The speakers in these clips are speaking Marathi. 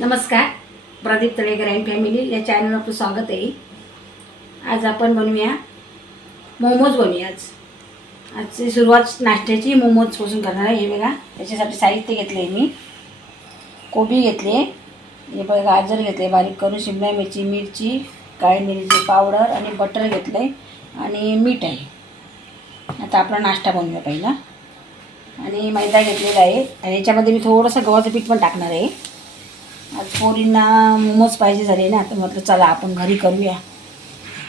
नमस्कार, प्रदीप तळेकर अँड फॅमिली या चॅनलवर आपलं स्वागत आहे. आज आपण बनवूया मोमोज. आजची सुरुवात नाश्त्याची मोमोजपासून करणार आहे. हे बघा, त्याच्यासाठी साहित्य घेतले आहे. मी कोबी घेतले, हे बघा गाजर घेतले बारीक करून, शिमला मिरची, काळी मिरची पावडर आणि बटर घेतलं आहे आणि मीठ आहे. आता आपला नाश्ता बनवूया पहिला. आणि मैदा घेतलेला आहे आणि याच्यामध्ये मी थोडंसं गव्हाचं पीठ पण टाकणार आहे. आज पोरींना मोमोज पाहिजे झाले ना, तर म्हटलं चला आपण घरी करूया.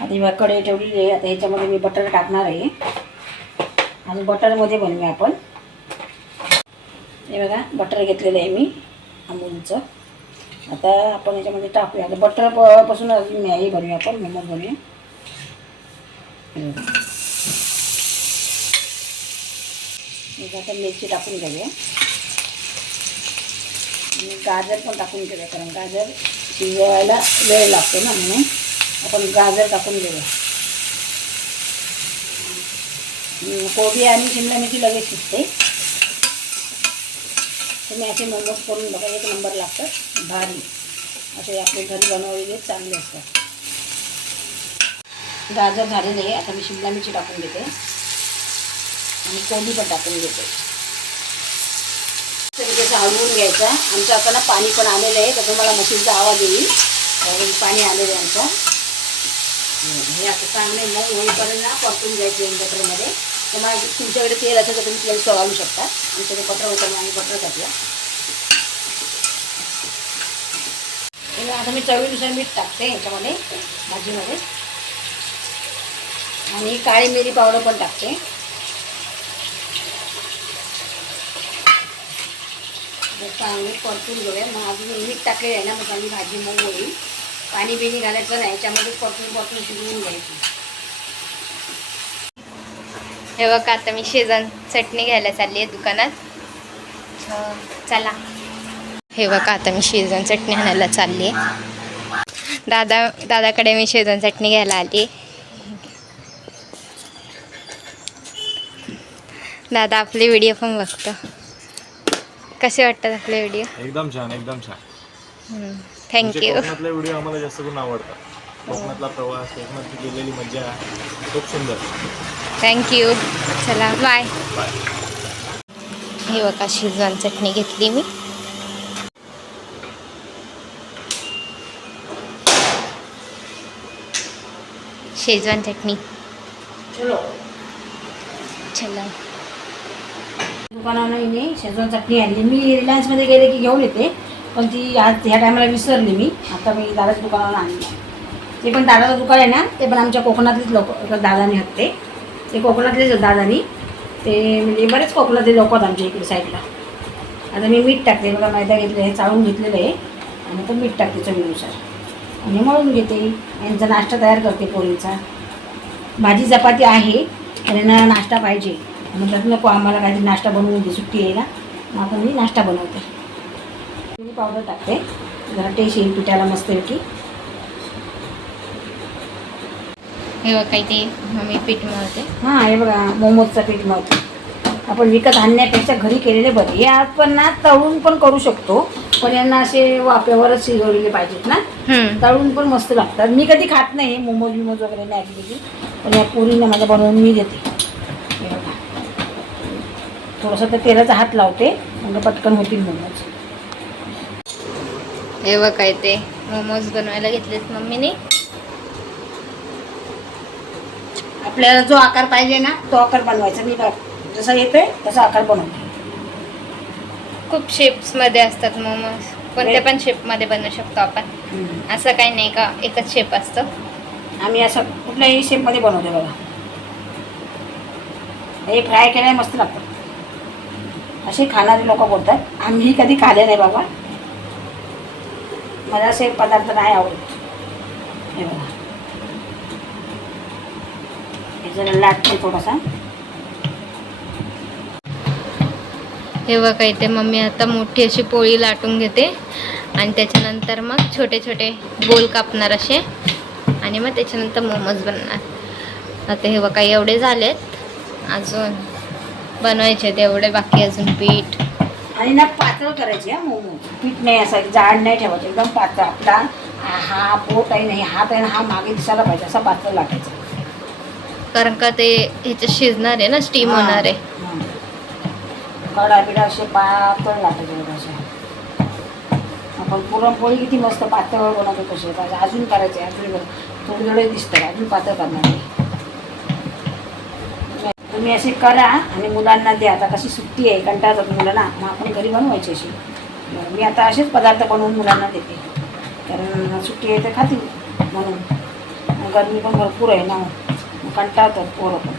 आता कढई ठेवलेली आहे. आता ह्याच्यामध्ये मी बटर टाकणार आहे आणि बटरमध्ये बनवूया आपण. हे बघा, बटर घेतलेलं आहे मी अमूलचं. आता आपण याच्यामध्ये टाकूया. आता बटरपासून अजून हे बनवूया आपण, मोमोज बनवूया. आता मिरची टाकून घेऊया आणि गाजर पण टाकून घेऊया, कारण गाजर शिजवायला वेळ लागतो ना, म्हणून आपण गाजर टाकून घेऊया. कोबी आणि शिमला मिरची लगेच शिजते. तुम्ही असे मोमोज करून बघा, एक नंबर लागतात, भारी. असे आपले घरी बनवलेले चांगले असतात. गाजर झालेले आहे. आता मी शिमला मिरची टाकून घेते आणि कोबी पण टाकून घेते. तरीकेचं हलवून घ्यायचा. आमच्या आता ना पाणी पण आलेलं आहे, तर तुम्हाला मशीनचा आवाज येईल. पाणी आलेलं आहे आमचं. हे आता चांगले मग होईपर्यंत ना परतून घ्यायचे बटरमध्ये. तुम्हाला तुमच्याकडे तेल असेल तर तुम्ही तेल सोडवू शकता. आमच्याकडे बटर होतं आणि बटर टाकलं. आता मी चवीनुसार मीठ टाकते याच्यामध्ये, भाजीमध्ये. आणि काळी मिरी पावडर पण टाकते. चांगली परतून घेऊया. मग अजून मीठ टाकलेलं आहे ना, मग चांगली भाजी मऊ होईल. पाणी बिणी घालायचं नाही, याच्यामध्ये परतून शिजवून घ्यायची. हे बघा, आता मी शेजवान चटणी घ्यायला चालली आहे दुकानात. चला. हे बघा, आता मी शेजवान चटणी आणायला चालली आहे. दादाकडे मी शेजवान चटणी घ्यायला आली. दादा आपले व्हिडिओ पण बघतो. कसे वाटतात आपले व्हिडिओ? एकदम छान, एकदम छान. थँक्यू. कोकणातले व्हिडिओ आम्हाला जास्त करून आवडतात. कोकणातला प्रवास, कोकणातली गेलेली मजा खूप सुंदर. थँक्यू. चला, बाय. बाय. हे बघा, शेजवान चटणी घेतली मी. शेजवान चटणी. चला. दुकानावर मी शेजवान चटणी आणली. मी रिलायन्समध्ये गेले की घेऊन येते, पण ती आज ह्या टायमाला विसरली मी. आता मी दादाच्या दुकानावर आणली. ते पण दादाचं दुकान आहे ना, ते पण आमच्या कोकणातलेच लोक दादानी आहेत. ते कोकणातलेच दादानी. ते म्हणजे बरेच कोकणातले लोक आहेत आमच्या इकडे साईडला. आता मी मीठ टाकते बघा, मैदा घेतलं आहे, चाळून घेतलेलं आहे आणि तो मीठ टाकते चवीनुसार आणि मळून घेते. यांचा नाश्ता तयार करते पोळीचा. भाजी चपाती आहे, त्यांना नाश्ता पाहिजे. म्हटलं नको आम्हाला काहीतरी नाश्ता बनवून दे, सुट्टी आहे ना, मग आपण मी नाश्ता बनवते. मी पावडर टाकते, जरा टेस्ट येईल पिठाला मस्तपैकी. हे बघा, इथे मम्मी पीठ मळते. हां, हे बघा, मोमोजचं पीठ मळते. आपण विकत आणण्यापेक्षा घरी केलेले बरे. हे आपण ना तळून पण करू शकतो, पण यांना असे वाफ्यावरच शिजवलेले पाहिजेत ना. तळून पण मस्त लागतात. मी कधी खात नाही मोमोज वगैरे नाही ऐकलेली, पण या पोरींना माझ्या बनवून मी देते. हे बघा, थोडंसं तर तेलाचा हात लावते, म्हणजे पटकन होतील मोमोज. हे बघा, इथे मोमोज बनवायला घेतलेत मम्मीने. आपल्याला जो आकार पाहिजे ना, तो आकार बनवायचा. मी जसा येतोय तसा आकार बनवते. खूप शेप्समध्ये असतात मोमोज, कोणत्या पण शेपमध्ये बनवू शकतो आपण. असं काही नाही का एकच शेप असतो. आम्ही असं कुठल्याही शेपमध्ये बनवते बघा. हे फ्राय केल्याने मस्त लागतात, असे खाणारे लोक बोलतात. आम्ही कधी खाल्ले नाही बाबा, मला असे पदार्थ नाही आवडत. हे बघा, हे जरा लाटते थोडासा. हे बघा, इथे मम्मी आता मोठी अशी पोळी लाटून घेते आणि त्याच्यानंतर मग छोटे छोटे गोल कापणार असे, आणि मग त्याच्यानंतर मोमोज बनणार. आता हे बघा, एवढे झालेत, अजून बनवायचे तेवढे बाकी, अजून पीठ आणि ना पातळ करायची हा मोमोज, पीठ नाही असं जाड नाही ठेवायचं, एकदम पातळ. आपला हा पोट आहे नाही, हात आहे ना, हा मागे दिसायला पाहिजे असा पातळ लाटायचा. कारण का ते ह्याच्यात शिजणार आहे ना, स्टीम होणार आहे. कडा बिडा असे पातळ लाटायचे बघा असे. आपण पुरणपोळी किती मस्त पातळ बनवतो तसे अजून करायचे, अजून थोडे थोडे दिसतं, अजून पातळ करणार आहे. तुम्ही असे करा आणि मुलांना द्या. आता कशी सुट्टी आहे, कंटाळतात मुलांना, मग आपण घरी बनवायची अशी. मी आता असेच पदार्थ बनवून मुलांना देते, कारण सुट्टी आहे तर खातील म्हणून. गरमी पण भरपूर आहे ना, मग कंटाळतात पोरं पण.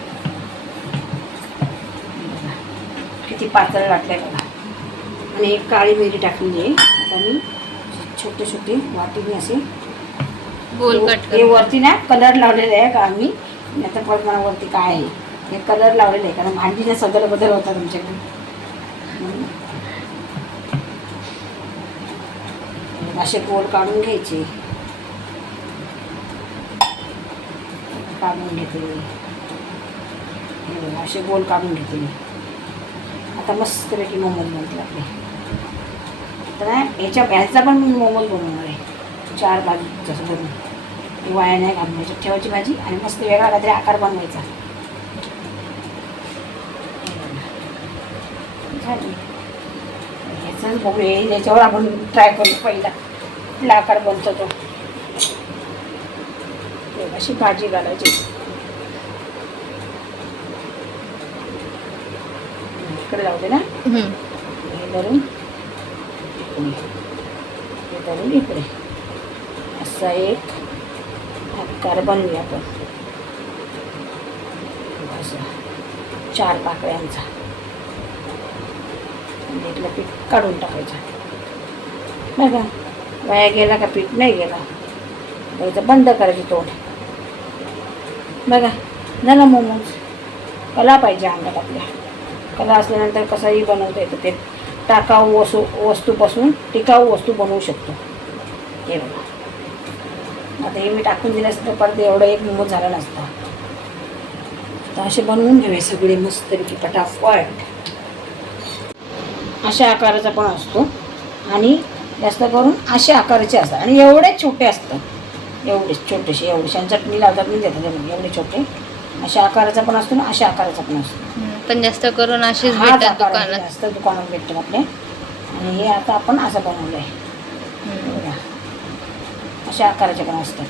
किती पातळ वाटलं आहे बघा. आणि एक काळी मिरी टाकलेली आहे. आता मी छोटे छोटे वाटीने असे गोल कट हे वरती ना कलर लावलेले आहे का आम्ही, आता परत मला वरती काय आहे हे कलर लावलेले आहे, कारण भांडीने सदर बदल होता तुमच्याकडे. असे गोल काढून घ्यायचे, काढून घेते असे गोल काढून घेते. आता मस्तपैकी मोमोज बनते आपले. आता नाही ह्याचा पण मी मोमोज बनवणार आहे, 4 भाजी जसं बनवून. वाया नाही घालून ठेवायची भाजी आणि मस्त वेगळा काहीतरी आकार बनवायचा. ह्याचंच बघूया, याच्यावर आपण ट्राय करू पहिला कुठला आकार बनतो तो. अशी भाजी घालायची, इकडे लावते ना, हे धरून इकडे, हे धरून इकडे, असा एक आकार बनवूया आपण. असा 4 पाकळ्यांचा. इथलं पीठ काढून टाकायचं बघा. वाया गेला का पीठ नाही गेला बघा, बंद करायची तोंड बघा. झालं मोमोज. कला पाहिजे अंगात आपल्या, कला असल्यानंतर कसंही बनवता येतं. ते टाकाऊ वस्तूपासून टिकाऊ वस्तू बनवू शकतो. हे बघा, आता हे मी टाकून दिलं असतं तर परत एवढं एक मोमोज झाला नसता. तर असे बनवून घेऊया सगळे मस्तपैकी फटाफट. अशा आकाराचा पण असतो आणि जास्त करून अशा आकाराचे असतात आणि एवढे छोटे असतात, एवढेच छोटेसे, एवढे चटणी लावतात मी देतात त्यामध्ये, एवढे छोटे. अशा आकाराचा पण असतो ना, अशा आकाराचा पण असतो. पण जास्त करून असेच हाच भेटतात आकार दुकानात. जास्त दुकानात भेटतात आपले. आणि हे आता आपण असं बनवलं आहे बघा, अशा आकाराचे पण असतात.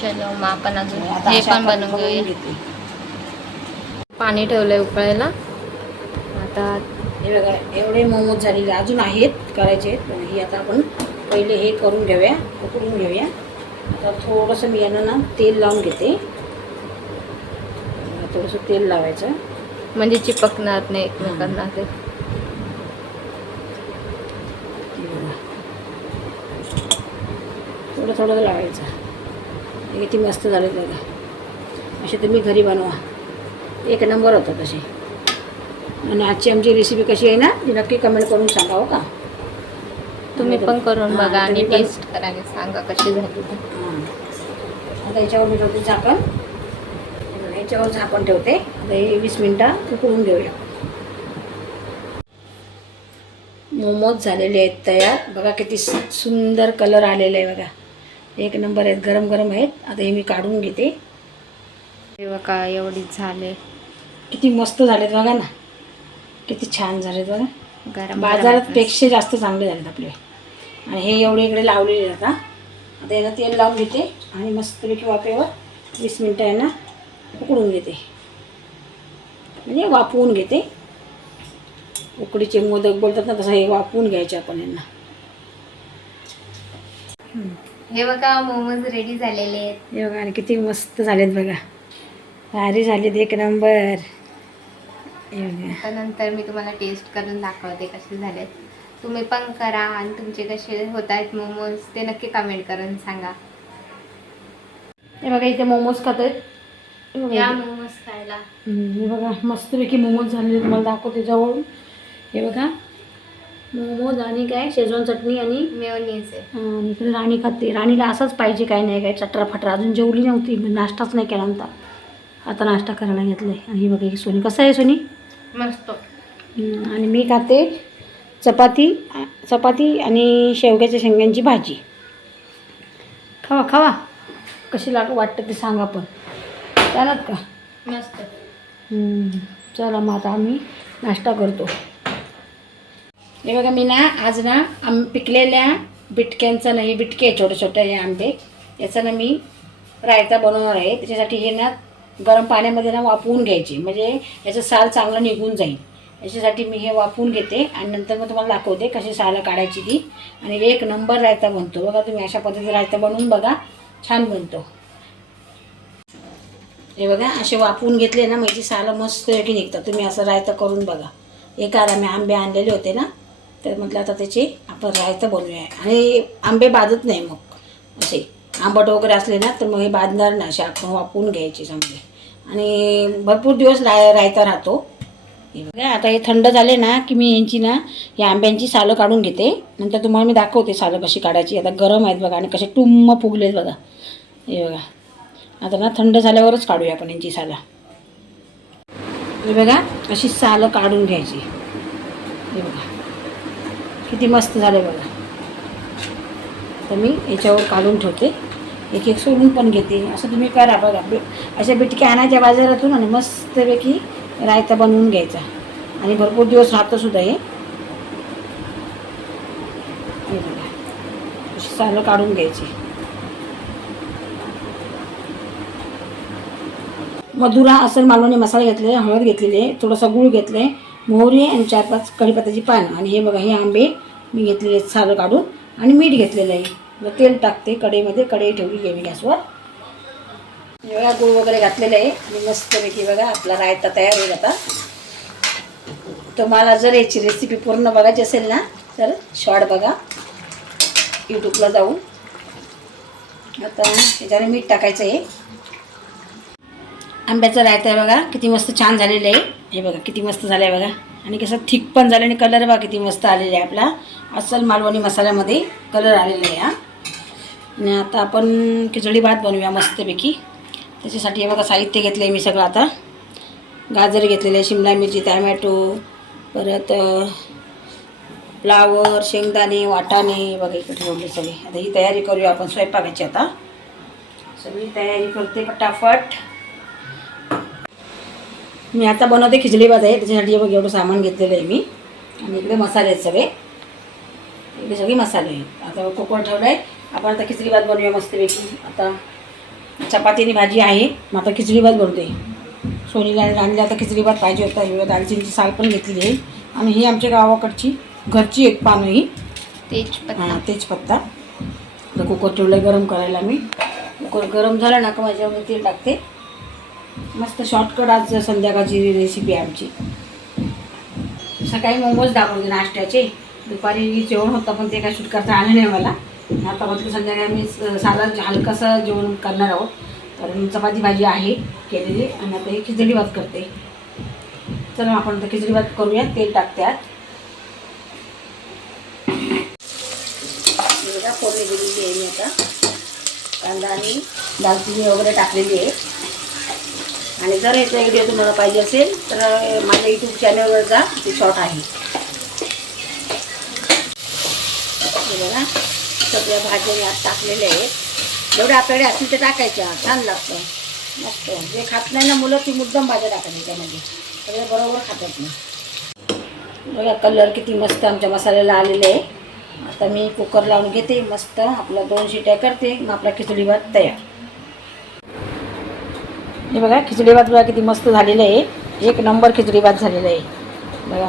चलो मग आपण अजून आता हे अशा पण आकाराचे बनवून घेऊया. घेते. पाणी ठेवलंय उकळायला. आता हे बघा एवढे मोमोज झालेले अजून आहेत करायचे आहेत, पण हे आता आपण पहिले हे करून घेऊया, उकडून घेऊया. आता थोडंसं मी यांना ना तेल लावून घेते. थोडंसं तेल लावायचं म्हणजे चिपकणार नाही एकमेकांना ते. थोडं थोडं लावायचं. हे किती मस्त झाले बघा. असे तुम्ही घरी बनवा, एक नंबर होतात तसे. आणि आजची आमची रेसिपी कशी आहे ना ती नक्की कमेंट करून सांगा हो का. तुम्ही पण करून बघा आणि तुम्ही पण- टेस्ट करायला सांगा कशी झाली ते. आता याच्यावर मी ठेवते झाकण. याच्यावर झाकण ठेवते. आता हे 20 मिनटं उकळून घेऊया. मोमोज झालेले आहेत तयार. बघा किती सुंदर कलर आलेला आहे बघा, एक नंबर आहेत, गरम गरम आहेत. आता हे मी काढून घेते. तेव्हा का एवढीच झाले, किती मस्त झालेत बघा ना, किती छान झालेत बघा. गरम बाजारात पेक्षा जास्त चांगले झालेत आपले. आणि हे एवढे इकडे लावलेले आता. आता याला तेल लावून घेते आणि मस्तपैकी वाफेवर 20 मिनटं यांना उकडून घेते, म्हणजे वाफवून घेते. उकडीचे मोदक बोलतात ना, तसं हे वाफवून घ्यायचे आपण यांना. हे बघा मोमोज रेडी झालेले आहेत. हे बघा आणि किती मस्त झालेत बघा, भारी झालेत, एक नंबर. हे बघा. त्यानंतर मी तुम्हाला टेस्ट करून दाखवते कसे झालेत. तुम्ही पण करा आणि तुमचे कसे होत आहेत मोमोज ते नक्की कमेंट करून सांगा. हे बघा इथे मोमोज खात आहेत. या मोमोज खायला. हे बघा मस्तपैकी मोमोज झालेले, तुम्हाला दाखवते जवळून. हे बघा मोमोज आणि काय शेजवान चटणी आणि मेयोनीज आहे. आणि इकडे राणी खाते. राणीला असंच पाहिजे, काय नाही काय चटरा फटरा. अजून जेवली नव्हती, नाश्ताच नाही केला नव्हता, आता नाश्ता करायला घेतला आहे. आणि हे बघा ही सोनी, कसं आहे सोनी? मस्त. आणि मी खाते चपाती आणि शेवग्याच्या शेंगांची भाजी. खावा खावा, कशी वाटतं ते सांगा पण. चालत का? मस्त. चला मग आता आम्ही नाश्ता करतो. हे बघा, मी ना आज ना पिकलेल्या बिटक्यांचा नाही, बिटके छोटे छोटे हे आंबे, याचा ना मी रायता बनवणार आहे. त्याच्यासाठी हे ना गरम पाण्यामध्ये ना वाफवून घ्यायचे, म्हणजे याचं साल चांगलं निघून जाईल. याच्यासाठी मी हे वाफवून घेते आणि नंतर मग तुम्हाला दाखवते कशी सालं काढायची ती. आणि एक नंबर रायता बनतो बघा. तुम्ही अशा पद्धतीने रायता बनवून बघा, छान बनतो. हे बघा, असे वाफवून घेतले ना म्हणजे सालं मस्त की निघतात. तुम्ही असं रायता करून बघा. एकाला मी आंबे आणलेले होते ना, तर म्हटलं आता त्याचे आपण रायता बनवूया. आणि आंबे बाधत नाही मग, असे आंबट वगैरे असले ना तर मग हे बांधणार ना. असे आपण वापरून घ्यायचे चांगले आणि भरपूर दिवस रायता राहतो. हे बघा, आता हे थंड झाले ना की मी यांची ना या आंब्यांची सालं काढून घेते. नंतर तुम्हाला मी दाखवते सालं कशी काढायची. आता गरम आहेत बघा आणि कसे टुम्म फुगलेत बघा. हे बघा, आता ना थंड झाल्यावरच काढूया आपण यांची सालं. हे बघा, अशी सालं काढून घ्यायची. हे बघा किती मस्त झाले बघा. तर मी याच्यावर काढून ठेवते, एक एक सोडून पण घेते. असं तुम्ही करा बघा. अशा बिटक्या आणायच्या बाजारातून आणि मस्तपैकी रायता बनवून घ्यायचा आणि भरपूर दिवस राहतं सुद्धा हे. बघा, अशी सालं काढून घ्यायची. मधुरा असं मालवणी मसाला घेतले, हळद घेतलेली आहे, थोडंसं गूळ घेतलं आहे, मोहरी आणि 4-5 कढीपत्त्याची पानं. आणि हे बघा, हे आंबे मी घेतलेले सालं काढून आणि मीठ घेतलेलं आहे. तेल टाकते कढईमध्ये, कढई ठेवली आहे मी गॅसवर. बघा, गूळ वगैरे घातलेलं आहे आणि मस्तपैकी बघा आपला रायता तयार होईल. आता तुम्हाला जर याची रेसिपी पूर्ण बघायची असेल ना तर शॉर्ट बघा यूट्यूबला जाऊन. आता त्याच्याने मीठ टाकायचं आहे. आंब्याचं रायता आहे बघा, किती मस्त छान झालेलं आहे. हे बघा किती मस्त झालं आहे बघा. आणि कसं थिक पण झालं आणि कलर बघा किती मस्त आलेला आहे. आपला अस्सल मालवणी मसाल्यामध्ये कलर आलेला आहे हा. आणि आता आपण खिचडी भात बनवूया मस्तपैकी. त्याच्यासाठी हे बघा साहित्य घेतलं आहे मी सगळं. आता गाजर घेतलेले आहे, शिमला मिरची, टॅमॅटो, परत फ्लावर, शेंगदाणे, वाटाणे बघा इकडे ठेवले सगळे. आता ही तयारी करूया आपण स्वयंपाकाची. आता सगळी तयारी करते पटापट. मी आता बनवते खिचडी भात आहे, त्याच्यासाठी बघ एवढं सामान घेतलेलं आहे मी. आणि इकडे मसाले आहेत सगळे, इकडे सगळे मसाले आहेत. आता कुकर ठेवलं आहे, आपण आता खिचडी भात बनवूया मस्तपैकी. आता चपातीने भाजी आहे, मग आता खिचडी भात बनवते. सोनीला आणली आता खिचडी भात पाहिजे होता. ही दालचिनीची साल पण घेतलेली आहे. आणि ही आमच्या गावाकडची घरची एक पानं ही तेजपत्ता. आता कुकर ठेवलं आहे गरम करायला मी. कुकर गरम झालं ना का माझ्यामध्ये तेल टाकते. मस्त शॉर्टकट आज संध्याकाळची रेसिपी आहे आमची. सकाळी मोमोज दाखवले नाश्त्याचे, दुपारी जेवण होतं पण ते काय शूट करता आलं नाही मला. आता म्हटलं संध्याकाळी मी साधा हलकंसं जेवण करणार आहोत. तर चपाती भाजी आहे केलेली आणि आता ही खिचडी भात करते. चला आपण आता खिचडी भात करूया. तेल टाकत्यात बघा, फोडणी दिलेली आहे मी. आता कांदा आणि दालचिनी वगैरे टाकलेली आहे. आणि जर याचा व्हिडिओ तुम्हाला पाहिजे असेल तर माझ्या यूट्यूब चॅनलवर जा, ते शॉर्ट आहे. हे बघा सगळ्या भाज्या यात टाकलेल्या आहेत. जेवढे आपल्याकडे असतील ते टाकायच्या, छान लागतं मस्त. जे खात नाही ना मुलं ती मुद्दाम भाज्या टाकायच्या त्यामध्ये, सगळे बरोबर खातात नाही. बघा कलर किती मस्त आमच्या मसाल्याला आलेले आहे. आता मी कुकर लावून घेते मस्त. आपला 2 शिट्या करते, मग आपला खिचडी भात तयार. हे बघा खिचडी भात बघा किती मस्त झालेलं आहे. एक नंबर खिचडी भात झालेला आहे बघा.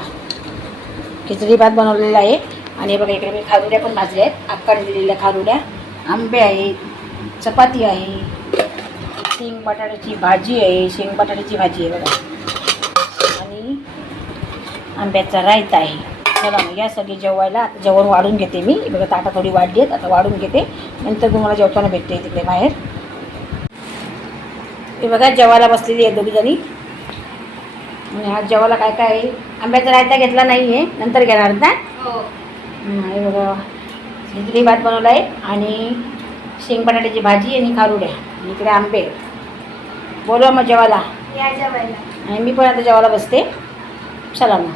खिचडी भात बनवलेला आहे. आणि हे बघा इकडे मी खारुड्या पण भाजल्या आहेत, आकाड दिलेल्या खारुड्या, आंबे आहेत, चपाती आहे, शेंग बटाट्याची भाजी आहे, शेंग बटाट्याची भाजी आहे बघा, आणि आंब्याचा रायता आहे. चला मग या सगळी जेवायला. जेवण वाढून घेते मी. बघा ताटा थोडी वाढली आहेत, आता वाढून घेते. नंतर तुम्हाला जेवताना भेटते तिकडे बाहेर. हे बघा जेवायला बसलेली आहे दोघीजणी. आणि आज जेवायला काय काय आहे, आंब्याचा रायता घेतला नाही आहे, नंतर घेणार ना. हे बघा खिचडी भात बनवला आहे आणि शेंग बटाट्याची भाजी आणि खारुड्या, इकडे आंबे. बोलवा मग जेवायला. या जेवायला. आणि मी पण आता जेवायला बसते. चला मग.